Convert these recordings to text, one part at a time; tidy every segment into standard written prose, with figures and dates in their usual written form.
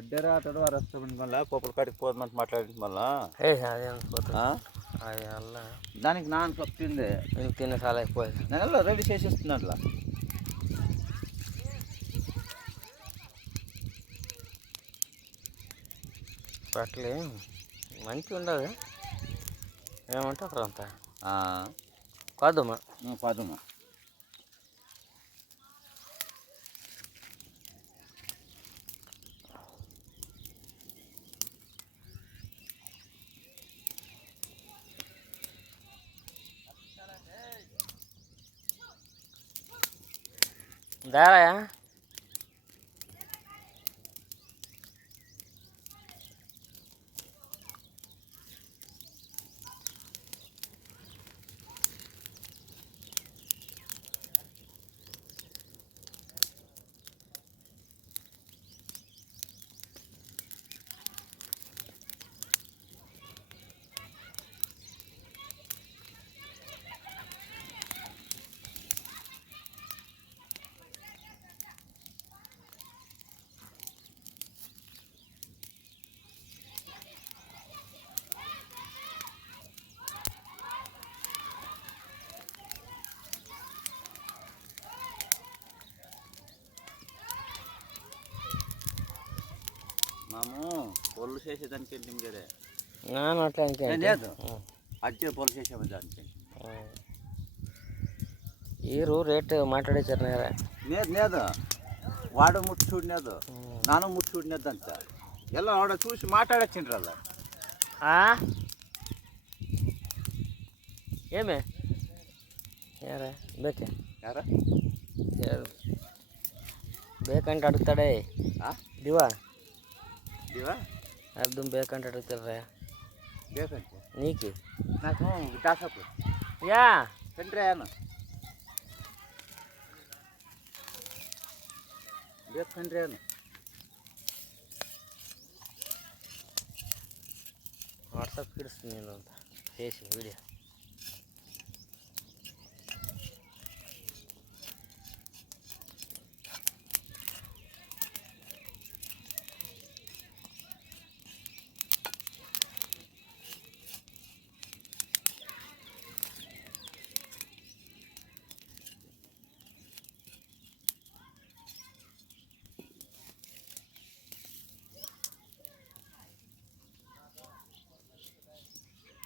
గడ్డెరా అతడు అరస్తామండి మళ్ళీ పోపుల కాడికి పోదామంటే మాట్లాడింది మళ్ళా అదేం పోతుంది అది అలా దానికి నాన్న చెప్పింది నేను తిన్న చాలా ఎక్కువ నెలలో రెడీ చేసేస్తుంది అట్లా బట్టలు మంచిగా ఉండదు ఏమంటారు అంత కాదమ్మా పదమ్మా దారాయా మాము పొల్లు చేసేదానికి వెళ్ళింది కదే ನಾನು ಅట్లా లేదు అద్దె పొల్లు చేసేవి దానికి ఈరు ರೇಟ್ ಮಾತಾಡಿಚಾರ లేదు లేదు వాడు ముట్టు చూడలేదు నాన్న ముట్టు చూడలేదు అంత ఎలా ఆవిడ చూసి మాట్లాడచ్చిండ్రు అలా ఏమే ಯಾರ ಬೇಕೆ ಯಾರ ಯಾರು ಬೇಕಂತ ಅಡುತ್ತಾಡೆ ದಿವಾ ದಿವಾ ಅರ್ಧ ಬೇಕಂತ ಅಡುತ್ತಾರ ಬೇಕಂತೆ ನೀಕಿ నాకు డాసపు ಯಾ ಕಂಡ್ರೆ ಏನು ಬೇಕಂದ್ರೆ ಏನು ವಾಟ್ಸಪ್ ಇಡಿಸ್ತೀನಿ ನೀನು ಅಂತ చేసి వీడియో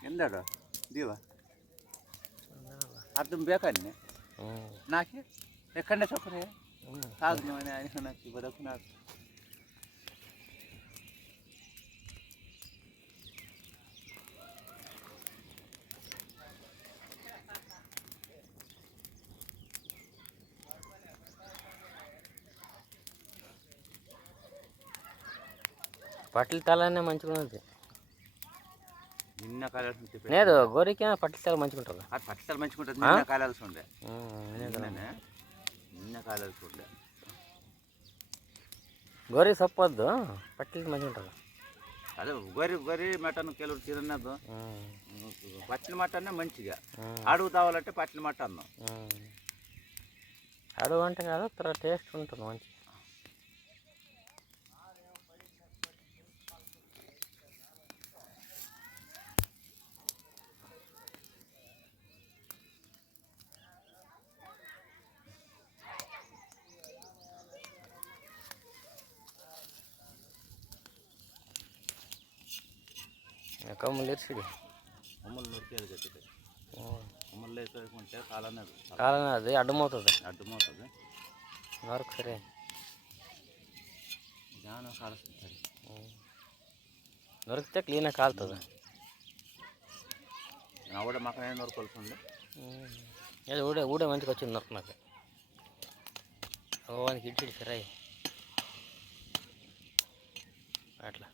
ಎಂದಾಡ ದೀವ ಅರ್ಧ ಬೇಕನ್ನೆ ನಾಕಿ ಎಕ್ಕಂಡೆ ಸೊಕ್ಕರೆ ಕಾದು ಮನೆ ನಾಕಿ ಬದಕು ನಾಕು పట్ల తలనే మంచిగా ఉంది నిన్న కాలాల్సి లేదు గోరికి పట్ల తల మంచిగా ఉంటుంది అది పట్టితలు మంచిగా ఉంటుంది నిన్న కాలాల్సి ఉండే నిన్న కాలాల్సి ఉండే గోరి సొప్పొద్దు పట్లకి మంచిగా ఉంటుంది అదే గొరి మటన్ ಕೆಲವರು తినదు పట్ల మటన్నే మంచిగా అడుగు తావాలంటే పట్ల మటన్ అడుగు అంటే కాదు తర్వాత టేస్ట్ ఉంటుంది మంచి ಕಮ್ಮಲ್ಲಿ ಇರ್ಸಿಡಿ ಅಮ್ಮಲ್ಲಿ ನೋಡ್ಕೇಳಿ ಜೊತೆಗೆ ಅಮ್ಮಲ್ಲಿ వేసుకుంటే కాలనే అది అడ్డమవుతుంది నరకు సరే జ్ఞానం కాలుస్తుంది నరికితే క్లీనాಗಿ కాలుతుంది ఆవిడ మాకు నొరకొలుతుండే అది ఊడే మంచిగా వచ్చింది నొరకు నాకు వానికి ఇడ్చిడి సరే అట్లా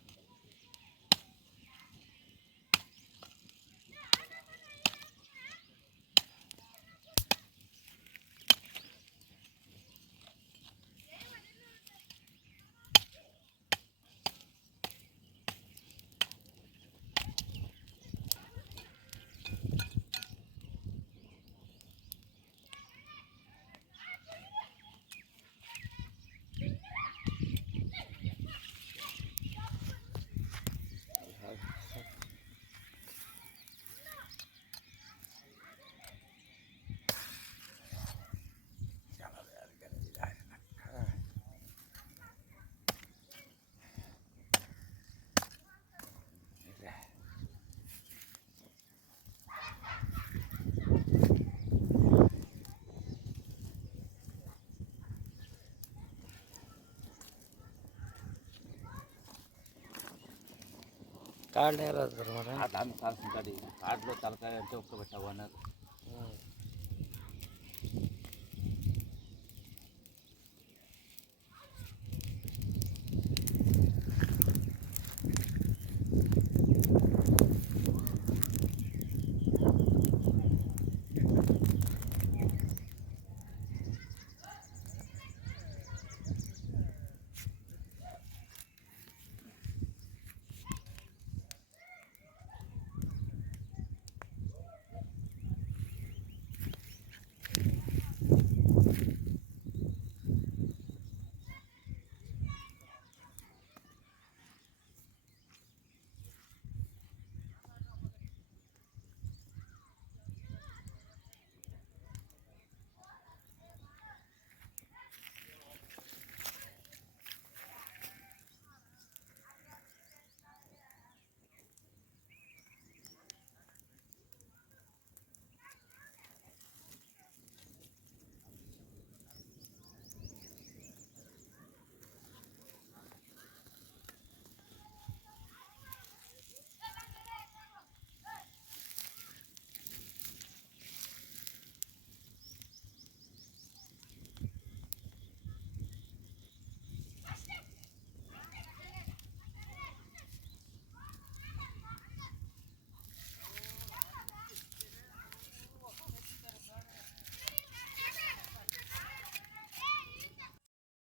కాళ్ళు ఏరాదు మరి అట్లా ఆమె కాల్సింటాడు కాడులో తలకాయ అంటే ఒక్క పెట్టావు అన్నారు.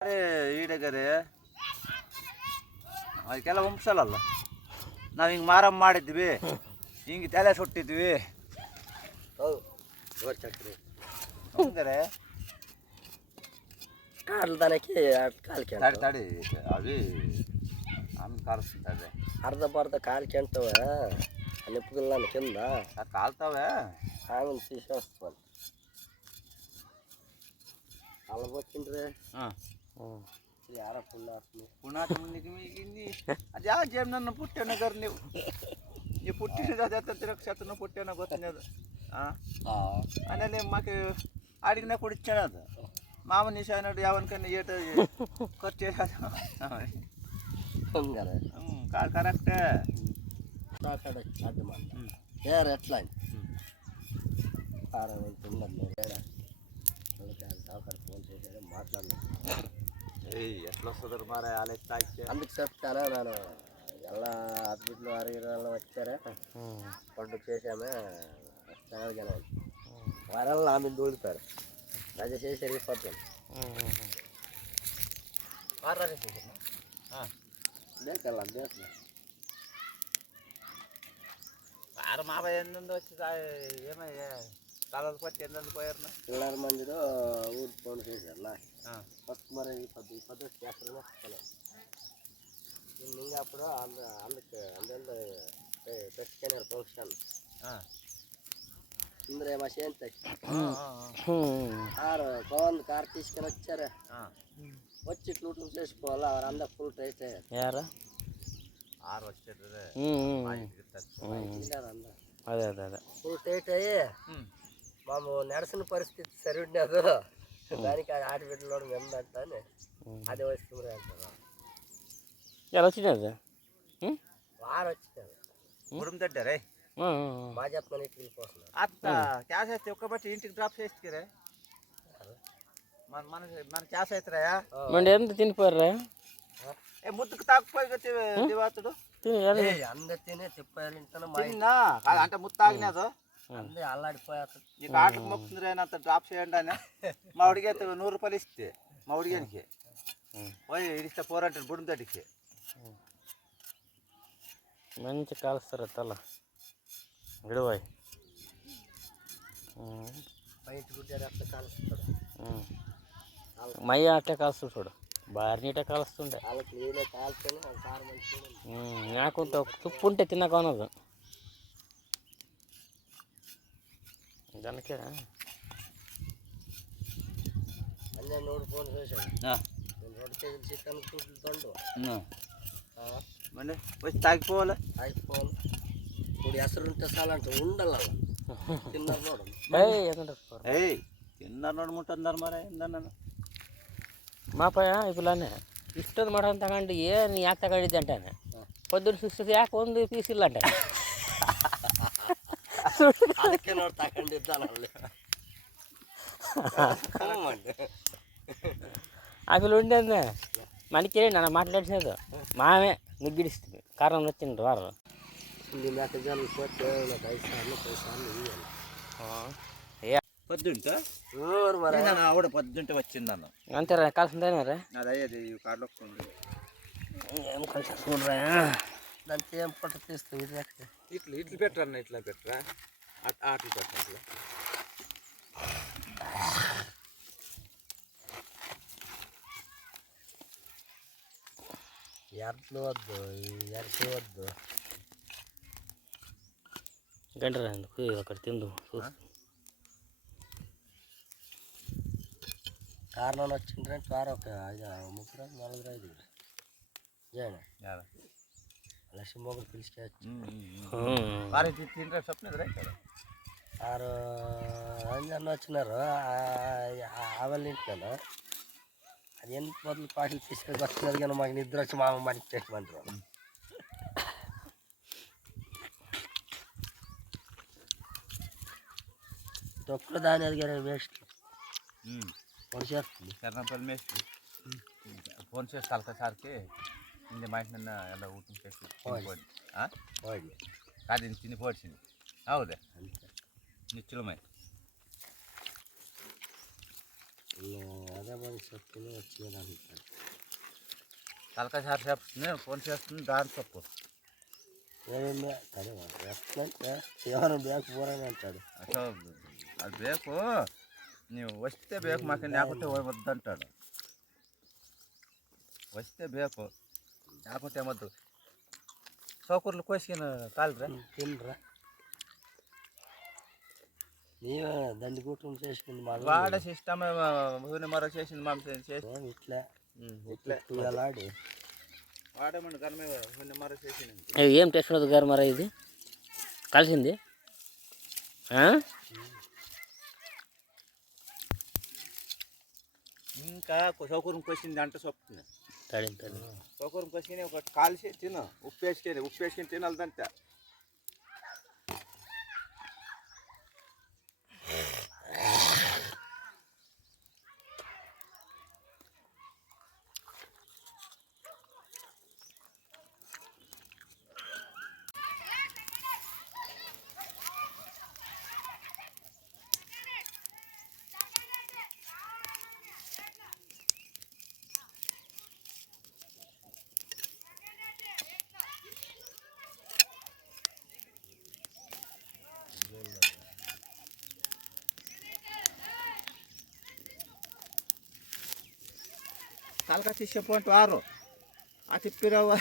ಅರೆ ಈಡಗರೆ ಅದಕ್ಕೆಲ್ಲ ವಂಶಲಲ್ಲ ನಾವು ಹಿಂಗೆ ಮಾರಮ್ಮ ಮಾಡಿದ್ವಿ ಹಿಂಗೆ ತಲೆ ಸುಟ್ಟಿದ್ವಿ ಹೌದು ಚಕ್ರಿ ಅಂದರೆ కాళ్ళు దానికి కాలికి తడి తడి అవి ఆమె కాలుస్తుంటాడు అర్ధ కాలికంటావా నిప్పుకున్నాను కింద అది కాలుతావే ఆమెను తీసేస్తాను అలగొచ్చిండ్రే ಯಾರ ಪುಣ್ಯಾತ್ಮ ಅದು ಯಾವ ಜೇಮ್ ನನ್ನ ಪುಟ್ಟನ ಗರ್ ನೀವು పుట్టిన తిరక్షతను పుట్టిన ಗೊತ್ತಿನದು అనేది మాకు అడిగినా కూడా ఇచ్చాడు అది మామ నిశానాడు ఎవరికైనా ఏట ఖర్చు చేశాడు కరెక్టే ఎట్లా ఫోన్ చేశాడు మాట్లాడినాడు ఎట్లా వస్తుంది మరి ఆలెక్స్ అందుకు చెప్తాను నేను ಎಲ್ಲ ಹತ್ಬಿಟ್ಟು ಅರಿಗಿರೆಲ್ಲ వచ్చారా పండుగ చేసామే వస్తాను జనం వారెಲ್ಲ ఆమెను దూడుతారు రజ చేసి వెళ్ళిపోతాను రజ చేసాను లేకಲ್ಲ దేశం వారు మా ఎందు వచ్చి ఏమయ్యా కాలాలు పట్టి ఎందు పోయారు పిల్లల మందిలో ఊరు ఫోన్ చేశారు ఫస్ట్ మరి ఈ పద్ధతి చేస్తారని వస్తాను అప్పుడు అందుకు అందెందు పెట్టుకున్నారు ఫంక్షన్ ఇంద్రే మా చేయంత బాగుంది కార్ తీసుకొని వచ్చారా వచ్చి ఇట్లు చేసుకోవాలా అందరు ఫుల్ టైట్ అయ్యారు అదే అదే అదే ఫుల్ టైట్ అయ్యి మాము నడిచిన పరిస్థితి సరి ఉండదు దానికి ఆడబిడ్డలో వెందంట అని అదే వస్తుంది అంటారు ఎలా వచ్చినది వారు వచ్చినది ఉడుము తట్టారే మా చెప్పని ఇంటికి వెళ్ళిపోతున్నారు అత్త క్యాష్ అయితే ఒక్కబట్టి ఇంటికి డ్రాప్ చేస్తే మన మన మన క్యాష్ అవుతారా మండి ఎంత తినిపోయారా ముద్దుకు తాకపోయి దివాతుడు అందరు తినే తిప్పారు తిన్నా అంటే ముద్దు తాగినాదు అందే అల్లాడిపోయారు నీకు ఆటకు మొక్కుతుంది అంత డ్రాప్ చేయండి అని మా ఉడికి అయితే 100 రూపాయలు ఇస్తే మా ఉడిగానికి పోయి ఇడిస్తే 400 బుడుము తడికి మంచి కాలుస్తారు తల విడవాయి బయట గుడ్డారు అట్లా కాలుస్తాడు మయ్య అట్లా కాలుస్తాడు చూడు బారి నీట కాలుస్తుండే వాళ్ళకి నేనే కాల్చాను కారు మంచిగా నాకు తుప్పు ఉంటే తిన్నకొనదు దానికే అన్నీ నోడు ఫోన్ చేశాడు నేను 2 కేజీలు చికెన్ గుడ్లు దండు మళ్ళీ వచ్చి తాగిపోవాలి ఇప్పుడు ఎసరు ఉంటే చాలంటే ఉండాలి తిన్నారు నోడు తిన్నారు నోడు ముట్టున్నారు మరి ఏందన్నా మా పయ ఇప్పులానే ಇಷ್ಟೊಂದು ಮಾಡೋದು ತಗೊಂಡು ಏನು ಯಾಕೆ ತಗೊಂಡಿದ್ದೆ ಅಂತಾನೆ పొద్దున్న చూస్తే యాక ఉంది పీసిల్లంట ಅದಕ್ಕೆ ನೋಡಿ ತಗೊಂಡಿದ್ದಾನ ಅಲ್ಲಿ అసలు ఉండేది మనకి నన్ను మాట్లాడినది మామే ముగ్గిడిస్తుంది కారణం వచ్చిండ్రు వారు ನಿಮ್ಮ ಜನ ಕೊಟ್ಟು ಪೈಸಾನು ಇయ్యాలి పొద్దుంట ఊరు మరి ఆవిడ పొద్దుంటే వచ్చిందన్న అంతేరా కాల్సిందేనా రా అది అయ్యేది ఈ కార్డులో వస్తుంది ఏం కలిసి చూడరా దానికి ఏం పొట్ట తీస్తుంది ఇది ఎక్కడ ఇట్లా ఇట్లు పెట్టరన్న ఇట్లా పెట్టరా ఆటలు పెట్టరా ఎర్రలు వద్దు ఎరసి వద్దు గంటరా ఎందుకు అక్కడ తిందు కారణం వచ్చిందంటే వారు ఒక 3 4 5 లక్ష్మి మొగ్గులు పిలిచుకోవచ్చు తింటే చెప్పినది ఆరు జనం వచ్చినారు ఆవల ఇంట్లో అది ఎంత మొదలు పాటలు తీసుకొని వస్తున్నారు కానీ మాకు నిద్ర వచ్చి మా మనకి పెట్టమంటారు తొక్కులు దాని ఎదిగారు వేస్ట్ ఫోన్ చేస్తుంది కర్ణపల్లి మేస్త్రి ఫోన్ చేసి కలకసారికి ఇంటి మా ఇంటి నిన్న ఎలా ఊటం చేసి కాదు తిని పోడ్చింది అవుదే నిశ్చలమై అదే మరి చెప్తుంది వచ్చిందని అనుకుంటాను కలకసారి చెప్తుంది ఫోన్ చేస్తుంది దాని తప్పు ఏమేమి అదే ఎట్లంటే ఏమైనా బ్యాగ్ పోరని అంటాడు అసలు అది బేకు నీవు వస్తే బేకు మాకు లేకపోతే వద్దంటాడు వస్తే బేకు లేకపోతే ఏమొద్దు సౌకర్యాలు కోసుకుని కాలురా తినరా నీవే దండి కూటం చేసుకుంది వాడే సిస్టమ్ మరో చేసింది మా చేసి ఇట్లా ఇట్లా ఎలాడి వాడేమండి గనమే మరో చేసింది ఏం టేస్ట్ ఉండదు గారు మరి ఇది కలిసింది ఇంకా సౌకర్యం కోసింది అంట చెప్తుంది తడి సౌకర్యం కోసుకొని ఒక కాల్చి తిను ఉప్పు వేసుకొని తినాలంటే ಕಾಲ್ಕ ಶಿಷ್ಯಪಂಟು ಆರು ಆ ತಿಪ್ಪಿರವ್ರ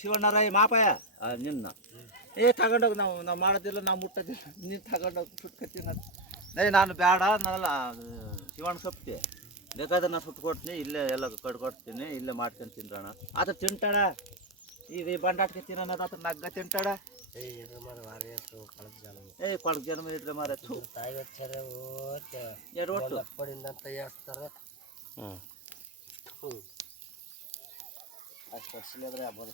ಶಿವಣ್ಣರಾಯ ಮಾಪಯ್ಯ ನಿನ್ನ ತಗೊಂಡೋಗಿ ನಾವು ಮಾಡೋದಿಲ್ಲ ನಾವು ಮುಟ್ಟೋದಿಲ್ಲ ನೀನು ತಗೊಂಡೋಗಿ ಸುಟ್ಕೊತೀನಿ ನಾನು ಬೇಡ ನಾನೆಲ್ಲ ಶಿವಣ್ಣ ಸೊಪ್ತಿ ಬೇಕಾದ್ರೆ ನಾನು ಸುಟ್ಟು ಕೊಡ್ತೀನಿ ಇಲ್ಲೇ ಎಲ್ಲ ಕಡ್ಕೊಡ್ತೀನಿ ಇಲ್ಲೇ ಮಾಡ್ಕೊಂಡು ತಿಂದ್ರಣ ಆತ ತಿಂತಾಳ ಈ ಬಂಡಾಟ್ಕೆ ತಿನ್ನೋದು ಆತ ನಗ್ಗ ತಿಂತಾಳ ಕೊಳಕ್ ಜನ್ಮ ಇದ್ರೆ ಮಾರ ತಾಯಿ వచ్చారే ಒಟ್ಟು పడిందంత చేస్తారు అಷ್ಟು ವರ್ಷಲಿದ್ರೆ ಆಗ್ಬೋದು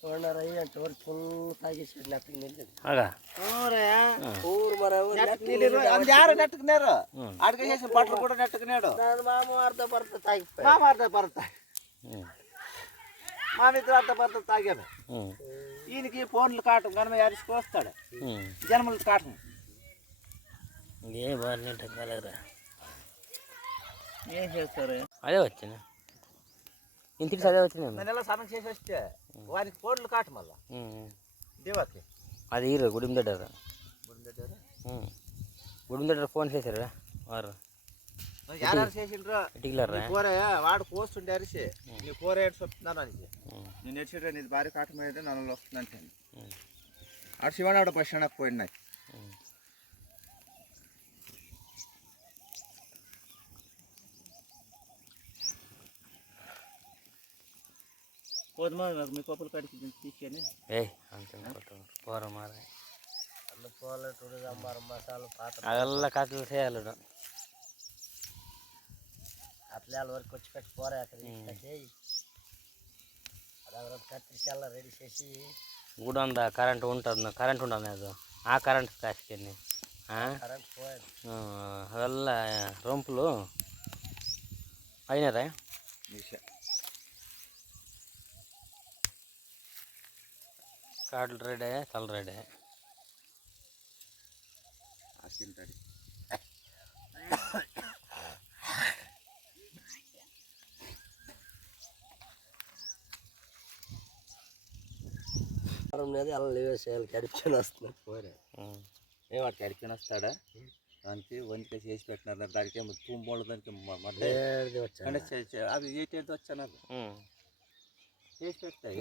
చూడండి అంటే ఊరు ఫుల్ తాగేసాడు నెత్తకి నిల్లింది ఊరు మరి ಯಾರು ನೆಟ್ಟಕ್ನೇರು ಅಡ್ಗೆ చేసిన బట్టలు కూడా నెట్టుకున్నాడు మామ అర్ధ పడతా తాగిపోయి మామ అర్ధ పడతా మామిద్దరు అర్ధ పడతా తాగాను ఈయనకి ఫోన్లు కాటం కనుమ అరిసికి వస్తాడు జన్మలు కాటం ఏ బాగా కలరా ఏం చేస్తారు అదే వచ్చింది ఇంటికి అదే వచ్చింది దాని ఎలా సనం చేసి వస్తే వారికి ఫోన్లు కాటం మళ్ళా దేవాకి అది హీరో గుడిం దగ్గర ఫోన్ చేశారా వారు ಯಾರು చేసిండ్రు ఇటికిలరా కూర వాడు కోస్తుండే అరిసి నీ కూర ఏడు చెప్తున్నాను అని నేను నేర్చుంటే నీది భారీ కాటం అయితే నన్ను వస్తుందని ఆడు శివనాడు బస్ స్టాండ్కి పోయినా పోదుమా మీ కోపల కాడికి తీసుకొని అంతే పోర మార పోలే మసాలా పాత్ర అదెల్లా కట్టలు చేయాలి ముసలి వరకు వచ్చి పెట్టి పోరా అక్కడ చేయి అదే కత్తిరికెళ్ళ రెడీ చేసి కూడా ఉందా కరెంట్ ఉంటుంది కరెంట్ ఉండదు అది ఆ కరెంట్ కాసుకెళ్ళి కరెంట్ పోయాడు అವೆಲ್ಲ రొంపులు అయినారా కాళ్ళు రెడీ తల రెడీ తింటాడు అనేది అలా లేవేసేయాలి కడిపిని వస్తున్నాడు పోరే వాడు కడిపిన వస్తాడా దానికి వంటికి చేసి పెట్టినారు దానికి ఏమో తూంబోళ్ళు దానికి వచ్చాను అవి 8 వచ్చాను చేసి పెడతాయి